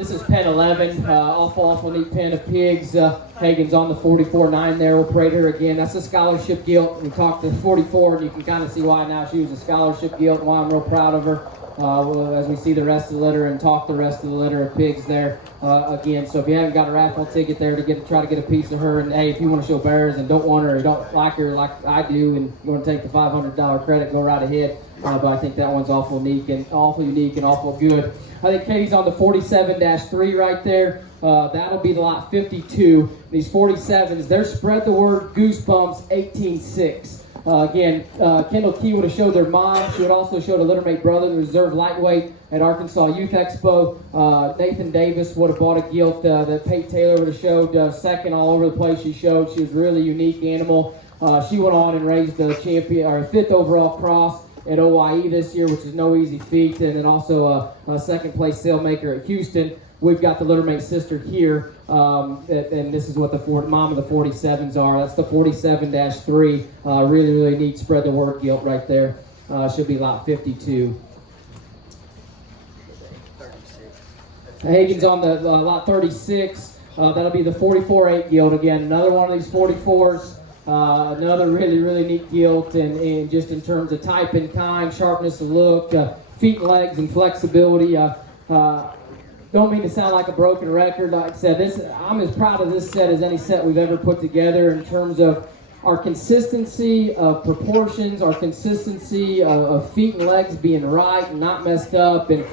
This is pen 11, awful neat pen of pigs. Hagen's on the 44-9 there. We'll parade her again. That's a scholarship gilt. We talked to 44, and you can kind of see why now she was a scholarship gilt and why I'm real proud of her. As we see the rest of the litter and talk the rest of the litter of pigs there again. So if you haven't got a raffle ticket there to try to get a piece of her, and hey, if you want to show bears and don't want her or don't like her like I do, and you want to take the $500 credit, go right ahead. But I think that one's awful unique and awful good. I think Katie's on the 47-3 right there. That'll be the lot 52. These 47s, they're spread the word Goosebumps 18-6. Again, Kendall Key would have showed their mom. She would also show the littermate brother, the reserve lightweight at Arkansas Youth Expo. Nathan Davis would have bought a gilt that Pate Taylor would have showed second all over the place. She showed she was a really unique animal. She went on and raised the champion or 5th overall cross at OYE this year, which is no easy feat, and then also a second place sailmaker at Houston. We've got the littermate sister here, and this is what the mom of the 47s are. That's the 47-3. Really neat spread the word gilt right there. Should be lot 52. Hagen's on the lot 36. That'll be the 44-8 gilt again. Another one of these 44s. Another really neat gilt, and just in terms of type and kind, sharpness of look, feet and legs and flexibility. Don't mean to sound like a broken record. Like I said, I'm as proud of this set as any set we've ever put together in terms of our consistency of proportions, our consistency of feet and legs being right and not messed up, and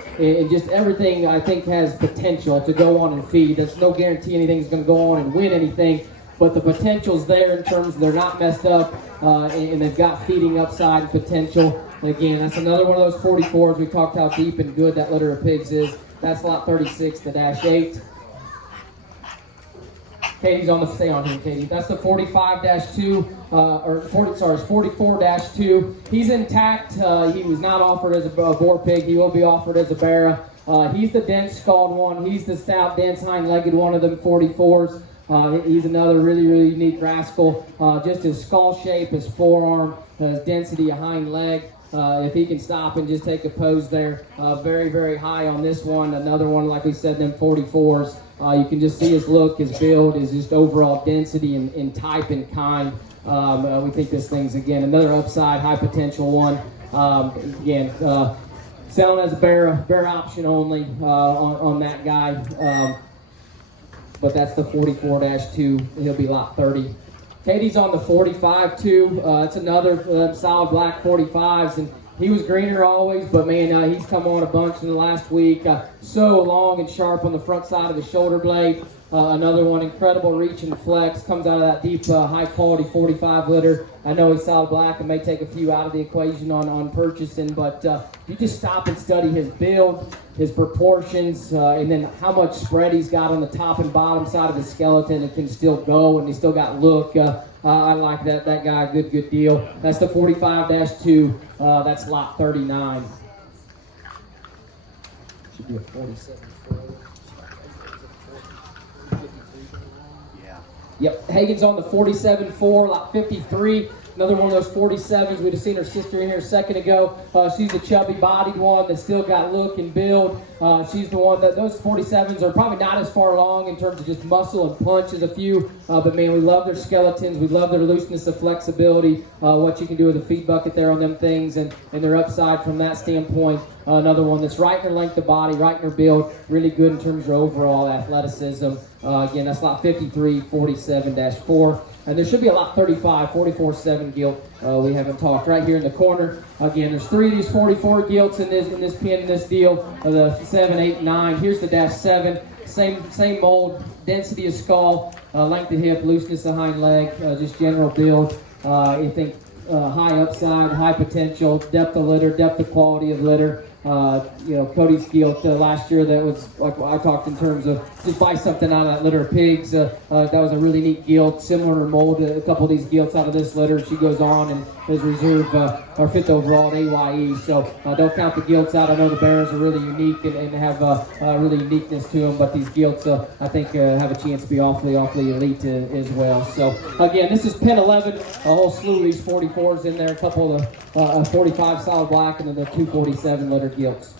just everything I think has potential to go on and feed. There's no guarantee anything's going to go on and win anything, but the potential's there in terms of they're not messed up, and they've got feeding upside and potential. Again, that's another one of those 44s. We talked how deep and good that litter of pigs is. That's lot 36, the -8. Katie's on the stay on here, Katie. That's the 45-2, it's 44-2. He's intact. He was not offered as a boar pig. He will be offered as a barra. He's the dense scald one. He's the stout, dense, hind-legged one of them 44s. He's another really unique rascal. Just his skull shape, his forearm, his density of hind leg. If he can stop and just take a pose there, very high on this one. Another one, like we said, them 44s. You can just see his look, his build, his just overall density and type and kind. We think this thing's, again, another upside, high potential one. Again, selling as a bear option only on that guy. But that's the 44-2. He'll be lot 30. Katie's on the 45-2. It's another solid black 45s, and he was greener always, but man, he's come on a bunch in the last week. So long and sharp on the front side of the shoulder blade. Another one, incredible reach and flex. Comes out of that deep, high-quality 45 litter. I know he's solid black and may take a few out of the equation on purchasing, but you just stop and study his build, his proportions, and then how much spread he's got on the top and bottom side of his skeleton. It can still go, and he's still got look. I like that guy. Good deal. That's the 45-2. That's lot 39. Should be a 47. Yep, Hagen's on the 47-4, lot 53. Another one of those 47s. We'd have seen her sister in here a second ago. She's a chubby-bodied one that's still got look and build. She's the one that those 47s are probably not as far along in terms of just muscle and punch as a few. But man, we love their skeletons. We love their looseness of flexibility. What you can do with a feed bucket there on them things, and their upside from that standpoint. Another one that's right in her length of body, right in her build. Really good in terms of overall athleticism. Again, that's lot 53, 47-4. And there should be a lot 35, 44-7 gilt. We haven't talked right here in the corner. Again, there's 3 of these 44 gilts in this pin, in this deal. The 7, 8, 9. Here's the -7. Same mold, density of skull, length of hip, looseness of hind leg, just general build. I think high upside, high potential, depth of litter, depth of quality of litter. Cody's gilt last year, that was like I talked in terms of just buy something out of that litter of pigs. That was a really neat gilt, similar mold to a couple of these gilts out of this litter. She goes on and is reserved or 5th overall at AYE. So don't count the gilts out. I know the bears are really unique and have really uniqueness to them, but these gilts I think have a chance to be awfully elite as well. So again, this is pin 11. A whole slew of these 44s in there, a couple of 45 solid black, and then the 247 litter gilts.